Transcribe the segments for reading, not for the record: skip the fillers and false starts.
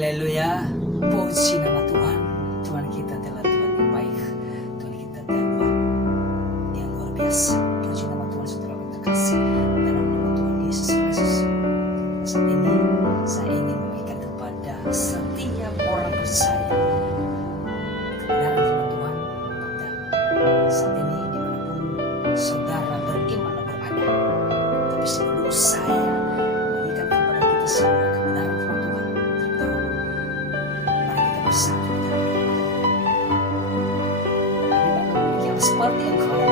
Haleluya, puji nama Tuhan. Tuhan kita adalah Tuhan yang baik. Tuhan kita adalah Tuhan yang luar biasa. Puji nama Tuhan, saudara terkasih, dalam nama Tuhan Yesus Kristus. Saat ini saya ingin memberikan kepada setiap orang percaya kebenaran firman Tuhan pada saat ini dimanapun saudara beriman berada. Tapi sebelum saya memberikan kepada kita semua kebenaran firman Tuhan, bersatu dalam doa. Kami bakal memiliki seperti Engkau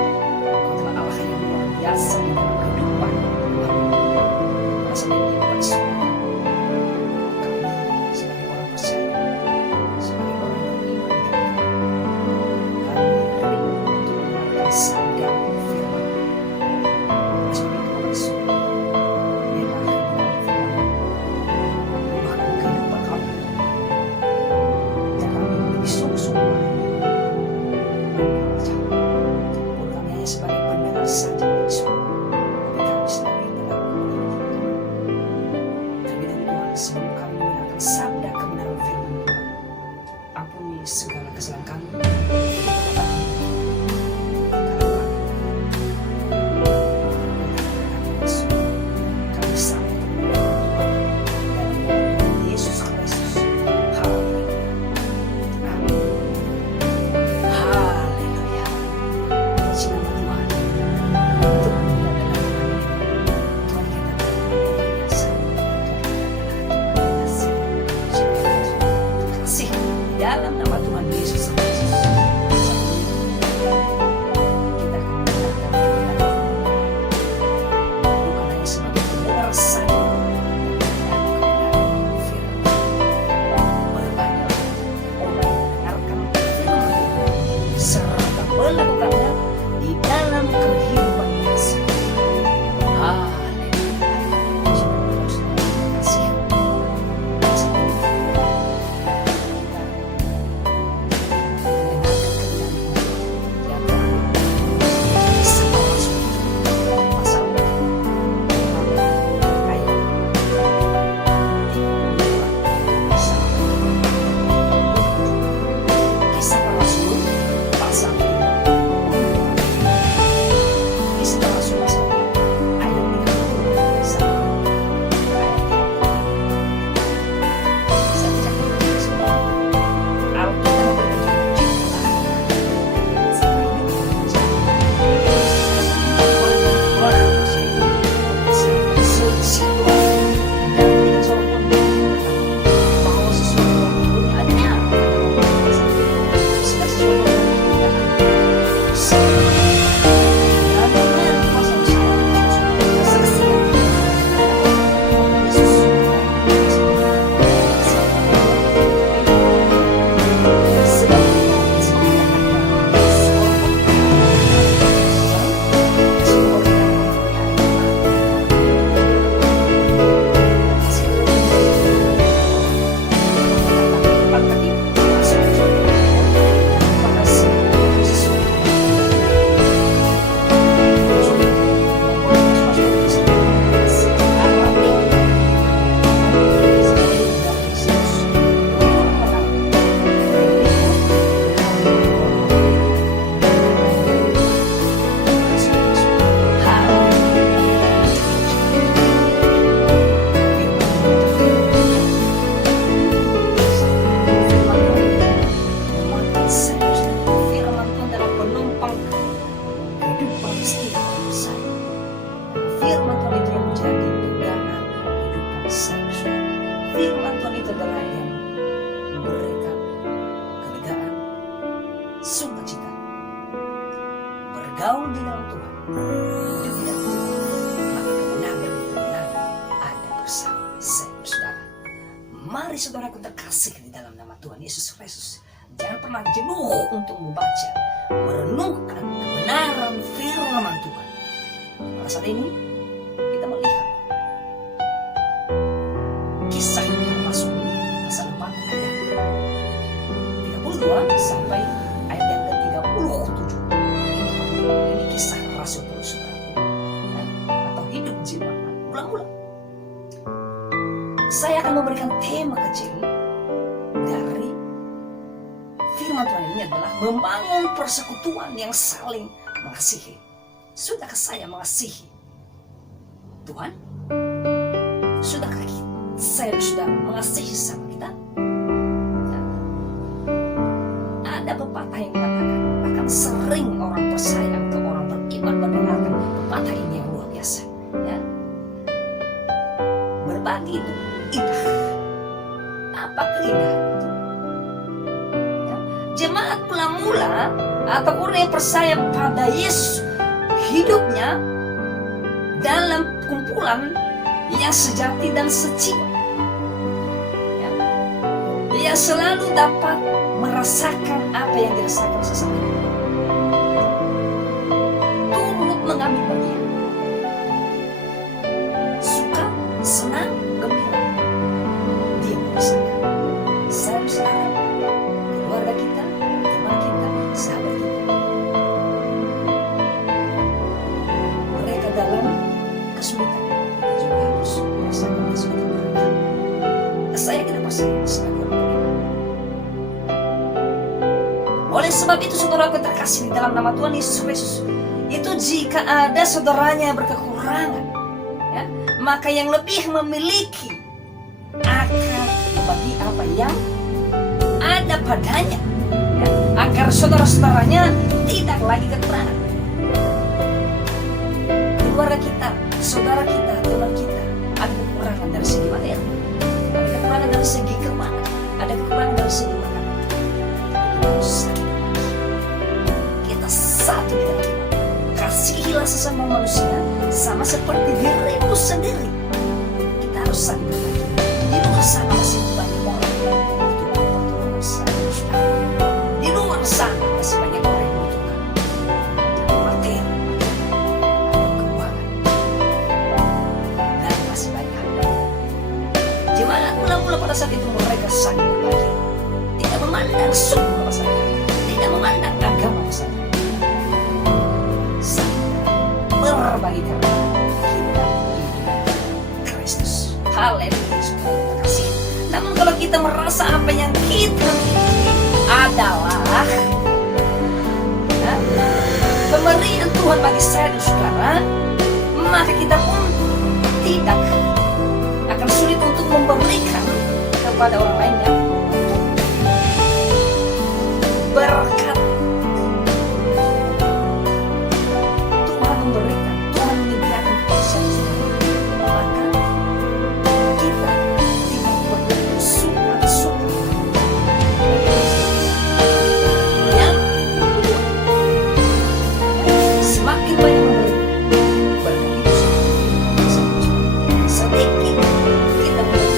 telah Allah yang luar biasa di dalam kehidupan kami. Pada saat ini kepada semua kami sebagai orang percaya, sebagai orang beriman dengan Tuhan, kami rindu untuk mendengarkan sabda firman. Oleh sebab itu kepada semua, biarlah kebenaran firman mengubahkan kehidupan kami. Sebagai pendengar saja tapi kami sebagai pelaku kebenaran Tuhan. Terlebih dahulu Tuhan, sebelum kami mendengarkan sabda kebenaran firman Tuhan, ampuni segala kesalahan kami. Kami sambut kebenaran Tuhan dalam Yesus Kristus. Haleluya. Amin. Haleluya. Puji nama Tuhan. Tuhan kita adalah Tuhan kita adalah biasa. Tuhan kita adalah kasih dalam nama Tuhan Yesus Kristus. Kita akan mendengarkan bukan hanya sebagai pendengar saja, berbanyak orang mendengarkan firman Tuhan serta melakukannya di dalam kehidupan manusia. Haleluya. Kasih. Kisah para Rasul pasal 5. Kisah para Rasul pasal 5 ayat 30 sampai ayat 30. Saya bacakan dulu semua. Alkitab firman Tuhan itu yang menjadi pegangan kehidupan saya. Firman Tuhan itu adalah yang memberikan kelegaan, sukacita, bergaul di dalam Tuhan, hidup di dalam Tuhan, maka kemenangan ada bersama saya, saudara. Mari saudaraku terkasih di dalam nama Tuhan Yesus Kristus, jangan pernah jenuh untuk membaca, merenungkan kebenaran firman Tuhan. Pada saat ini kita melihat kisah Rasul pasal 4 ayat 32 sampai ayat yang ke-37. Ini kisah Rasul Paulus atau hidup jemaat ulang-ulang. Saya akan memberikan tema kecil membangun persekutuan yang saling mengasihi. Sudahkah saya mengasihi Tuhan? Sudahkah saya sudah mengasihi sama kita? Ya. Ada pepatah yang mengatakan, bahkan sering orang percaya atau orang beriman mendengarkan pepatah ini yang luar biasa. Ya. Berbagi itu indah. Apa keindahan itu? Ya. Jemaat mula-mula atau orang yang percaya pada Yesus, hidupnya dalam kumpulan yang sejati dan sejiwa. Ya. Ia selalu dapat merasakan apa yang dirasakan sesamanya. Turut mengambil bagian. Suka, senang, gembira. Dia merasakan. Saudara, keluarga kita, teman kita, sahabat kita. Mereka dalam kesulitan, kita juga harus merasakan kesulitan mereka. Saya tidak percaya sebagai orang beriman. Oleh sebab itu, saudara terkasih di dalam nama Tuhan Yesus Kristus, itu jika ada saudaranya berkekurangan, ya, maka yang lebih memiliki akan berbagi apa yang ada padanya, ya, agar saudara-saudaranya tidak lagi kekurangan. Keluarga kita, saudara kita, teman kita ada kekurangan dari segi materi, ada kekurangan dari segi keuangan, ada kekurangan dari segi makanan. Kita satu di dalam Tuhan. Kasihilah sesama manusia sama seperti dirimu sendiri. Kita harus saling berbagi. Di luar sana masih banyak orang yang membutuhkan pertolongan saya. Di luar sana masih banyak orang yang membutuhkan materi, keuangan, dan masih banyak hal lain. Jemaat mula-mula pada saat itu mereka saling berbagi, tidak memandang suku apa saja, tidak memandang agama apa saja, saling berbagi karena kita hidup Kristus. Haleluya, saudara terkasih. Namun kalau kita merasa apa yang kita adalah pemberian Tuhan bagi saya dan saudara, maka kita pun tidak akan sulit untuk memberikan kepada orang lain yang berkat. Tuhan memberikan, Tuhan menyediakan kepada saya, maka kita tidak perlu suka-suka. Yang kedua, semakin banyak memberi, berkat itu sedikit kita memberi.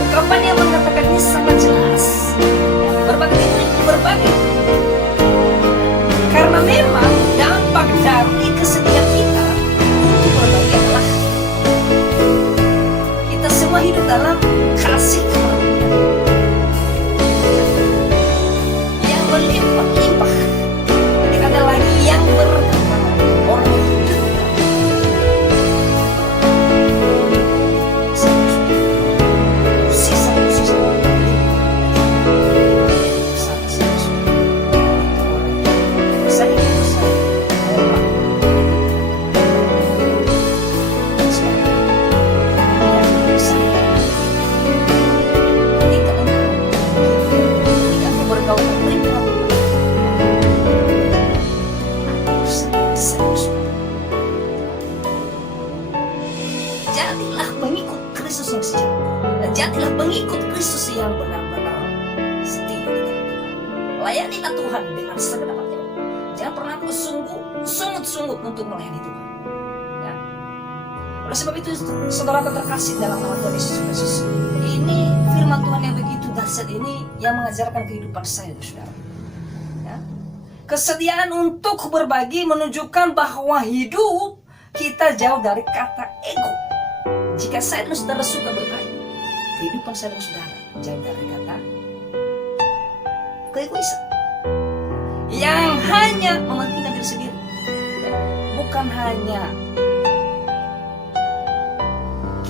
Ungkapan yang mengatakan ini sangat jelas, berbagi. Karena memang dampak dari kesediaan kita untuk berbagi adalah kita semua hidup dalam kasih karunia yang berlimpah-limpah. Tidak ada lagi yang berkembang. Orang yang hidup sisa jadilah pengikut Kristus yang sejati, dan jadilah pengikut Kristus yang benar-benar setia di dalam Tuhan. Layanilah Tuhan dengan segenap hati. Jangan pernah sungut-sungut untuk melayani Tuhan. Ya. Oleh sebab itu, saudara terkasih dalam nama Tuhan Yesus Kristus, ini firman Tuhan yang begitu dahsyat ini yang mengajarkan kehidupan saya, saudara. Ya. Kesediaan untuk berbagi menunjukkan bahwa hidup kita jauh dari kata ego. Jika saya dan saudara suka berbagi, kehidupan saya dan saudara jauh dari kata keegoisan yang hanya mementingkan diri sendiri. Bukan hanya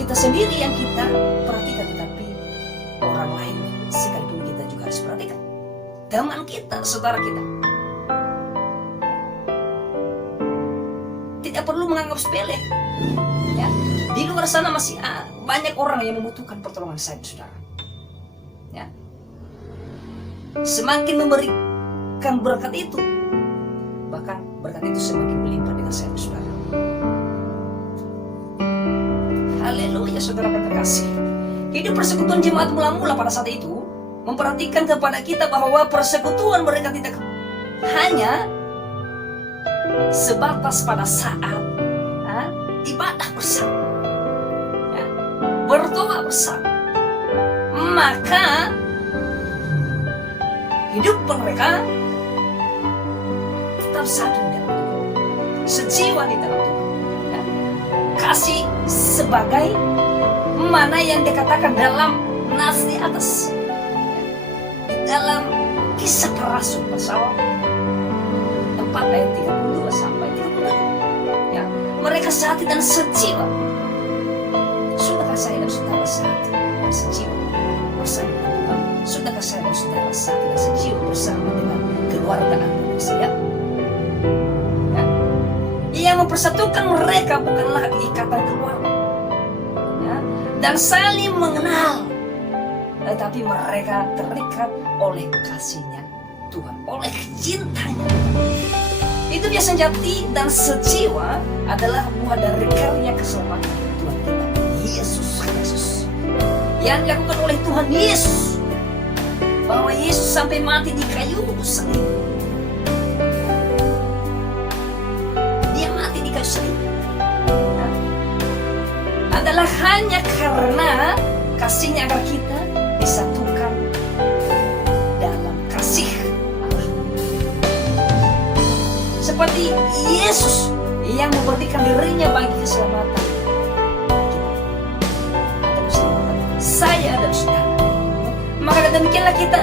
kita sendiri yang kita perhatikan, tetapi orang lain sekalipun kita juga harus perhatikan. Teman kita, saudara kita. Tidak perlu menganggap sepele. Ya, di luar sana masih banyak orang yang membutuhkan pertolongan saya, saudara. Ya. Semakin memberikan berkat itu, bahkan berkat itu semakin melimpah dengan saya, saudara. Haleluya, saudara terkasih. Hidup persekutuan jemaat mula-mula pada saat itu memperhatikan kepada kita bahwa persekutuan mereka tidak hanya sebatas pada saat ibadah bersama, ya, berdoa bersama. Maka hidup mereka tetap satu di dalam Tuhan, sejiwa di dalam Tuhan, ya. Kasih sebagai mana yang dikatakan dalam nas di atas, ya. Dalam Kisah Para Rasul pasal 4 ayat 32 sampai 36, ya. Mereka sehati dan sejiwa. Sudahkah saya dan saudara sehati dan sejiwa bersama dengan Tuhan? Sudahkah saya dan saudara sehati dan sejiwa bersama dengan keluarga Anda saya? Ya. Yang mempersatukan mereka bukanlah ikatan keluarga, ya, dan saling mengenal, tetapi mereka terikat oleh kasihnya Tuhan, oleh cintanya. Itu dia sejati dan sejiwa adalah buah dari karya keselamatan Tuhan kita Yesus Kristus yang dilakukan oleh Tuhan Yesus, bahwa Yesus sampai mati di kayu salib. Dia mati di kayu salib adalah hanya karena kasihnya agar kita disatukan dalam kasih Allah. Seperti Yesus yang memberikan dirinya bagi keselamatan kita, atau keselamatan saya dan saudara. Maka demikianlah kita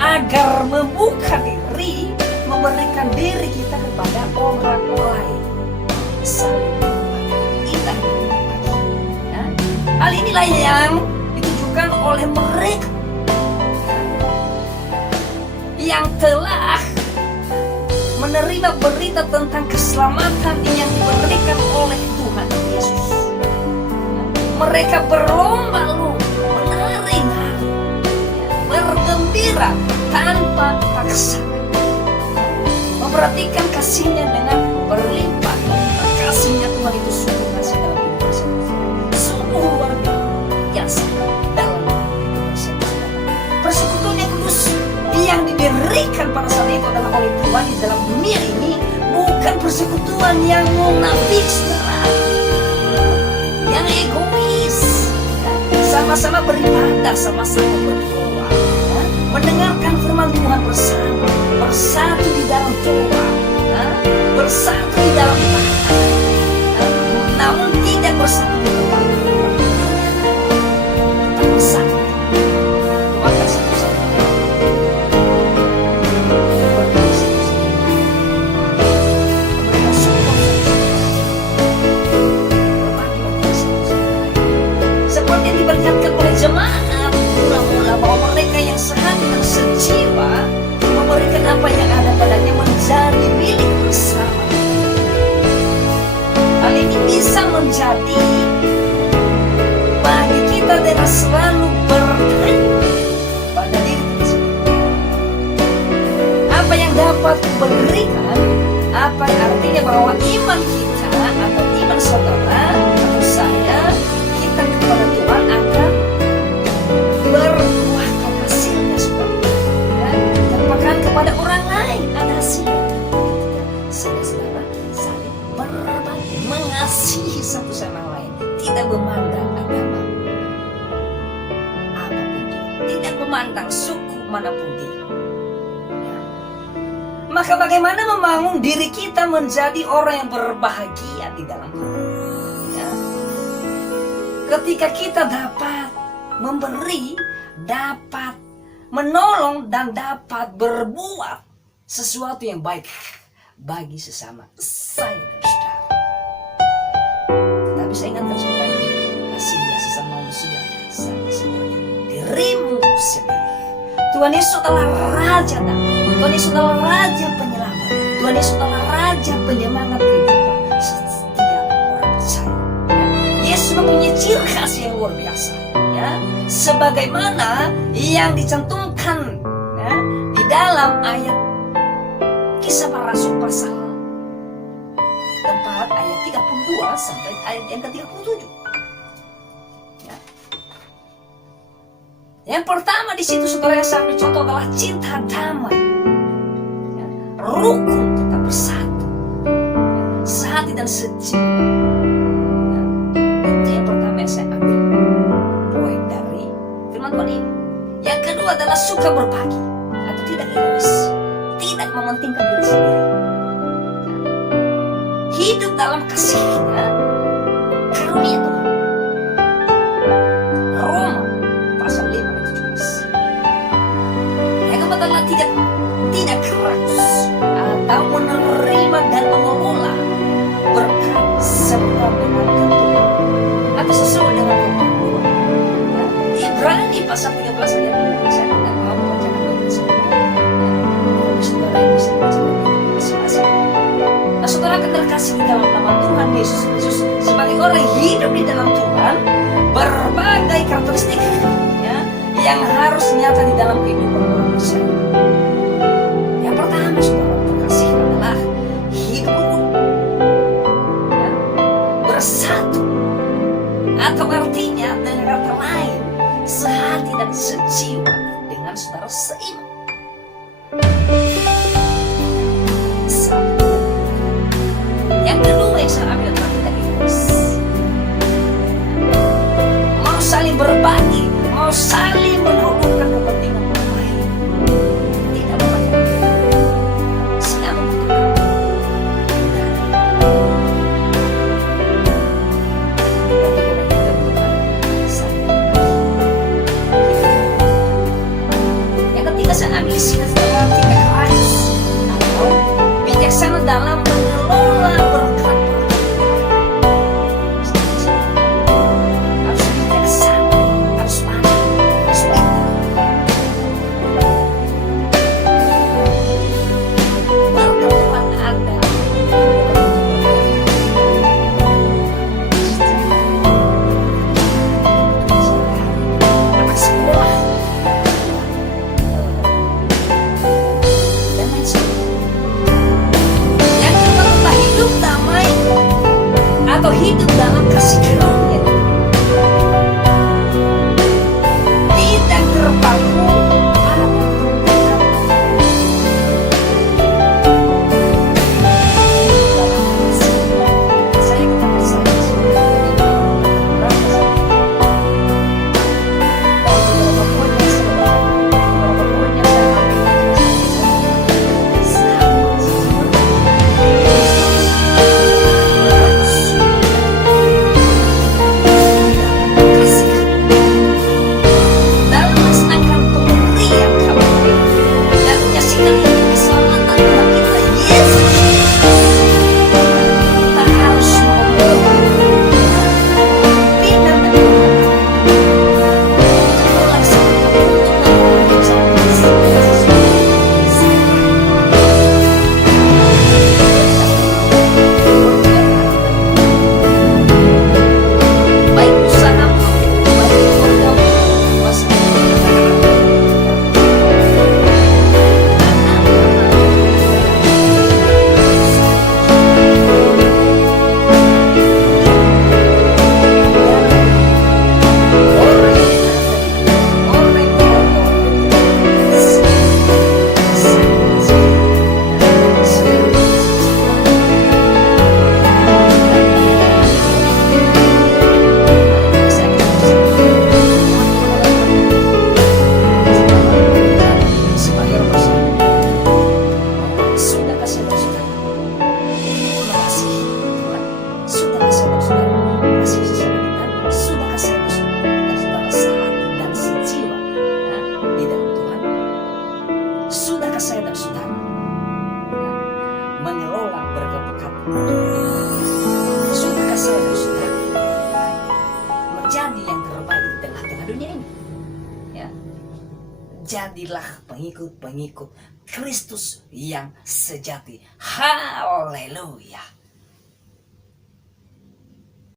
agar membuka diri, memberikan diri kita kepada orang lain, saling berbagi, ya. Hal inilah yang ditujukan oleh mereka yang telah menerima berita tentang keselamatan yang diberikan oleh Tuhan Yesus. Mereka berlomba-lomba, menari-nari, bergembira tanpa paksaan, memperhatikan kasihnya dengan berlimpah. Kasihnya Tuhan itu sungguh kasih dalam hidup saya, sungguh luar biasa dalam hidup saya. Persekutuan yang kudus yang diberikan pada saat itu adalah oleh Tuhan di dalam dunia ini, bukan persekutuan yang munafik, saudara, yang egois. Sama-sama beribadah, sama-sama berdoa, ya, mendengarkan firman Tuhan bersama, bersatu di dalam doa, ya, bersatu di dalam ibadah, ya, namun tidak bersatu di dalam kita bersatu. Maka satu-satu seperti yang diberkatkan oleh jemaat mula-mula, bahwa mereka yang sehati dan sejiwa memberikan apa yang ada padanya menjadi milik bersama. Hal ini bisa menjadi bagi kita dengan selalu bertanya pada diri kita sendiri, apa yang dapat berikan, apa yang artinya bahwa iman kita atau iman saudara atau saya kita kepada Tuhan akan berbuahkan hasilnya, saudara, ya, dan bahkan kepada orang lain ada hasilnya. Saudara saling berbagi, mengasihi satu sama lain, tidak memandang agama apapun dia, tidak memandang suku manapun dia, ya. Maka bagaimana membangun diri kita menjadi orang yang berbahagia di dalam Tuhan, ya? Ketika kita dapat memberi, dapat menolong, dan dapat berbuat sesuatu yang baik bagi sesama saya dan saudara. Tetapi saya ingatkan sekali lagi, kasih Tuhan Yesus adalah Raja damai. Tuhan Yesus adalah Raja penyelamat. Tuhan Yesus adalah Raja penyemangat kehidupan setiap orang percaya. Ya. Yesus mempunyai ciri khas yang luar biasa. Ya. Sebagaimana yang dicantumkan ya, di dalam ayat Kisah Para Rasul pasal 4 ayat 32 sampai ayat yang ke-37. Ya. Yang pertama di situ saudara yang saya ambil contoh adalah cinta damai, ya. Rukun tetap bersatu, ya. Sehati dan sejiwa. Ya. Itu yang pertama yang saya ambil poin dari firman Tuhan ini. Yang kedua adalah suka berbagi atau tidak egois, tidak mementingkan diri sendiri. Ya. Hidup dalam kasihnya, karunia Tuhan. Roma pasal 5 ayat 17. Yang keempat adalah tidak keras atau menerima dan mengelola berkat serta dengan Tuhan atau sesuai dengan kemampuan. Ibrani pasal 13 ayat 2. Saya tidak mau membacakan bagian semua. Saudara yang bisa membaca masing-masing. Nah, saudara akan terkasih di dalam nama Tuhan Yesus Kristus sebagai orang yang hidup di dalam Tuhan, berbagai karakteristik ya, yang harus nyata di dalam kehidupan orang percaya. Yang pertama, saudara terkasih adalah hidup rukun, ya, bersatu, atau artinya dengan kata lain sehati dan sejiwa dengan saudara seiman. Yang kedua yang saya ambil adalah tidak egois. Mau saling berbagi, mau saling menolongkan kepentingan orang lain. Tidak memandang sedang Yang ketiga saya ambil sini adalah tidak keras atau bijaksana dalam mengelola berkat. Harus bijaksana, harus pandai, harus pintar. Berkat Tuhan ada. Anak sekolah jadilah pengikut-pengikut Kristus yang sejati. Haleluya.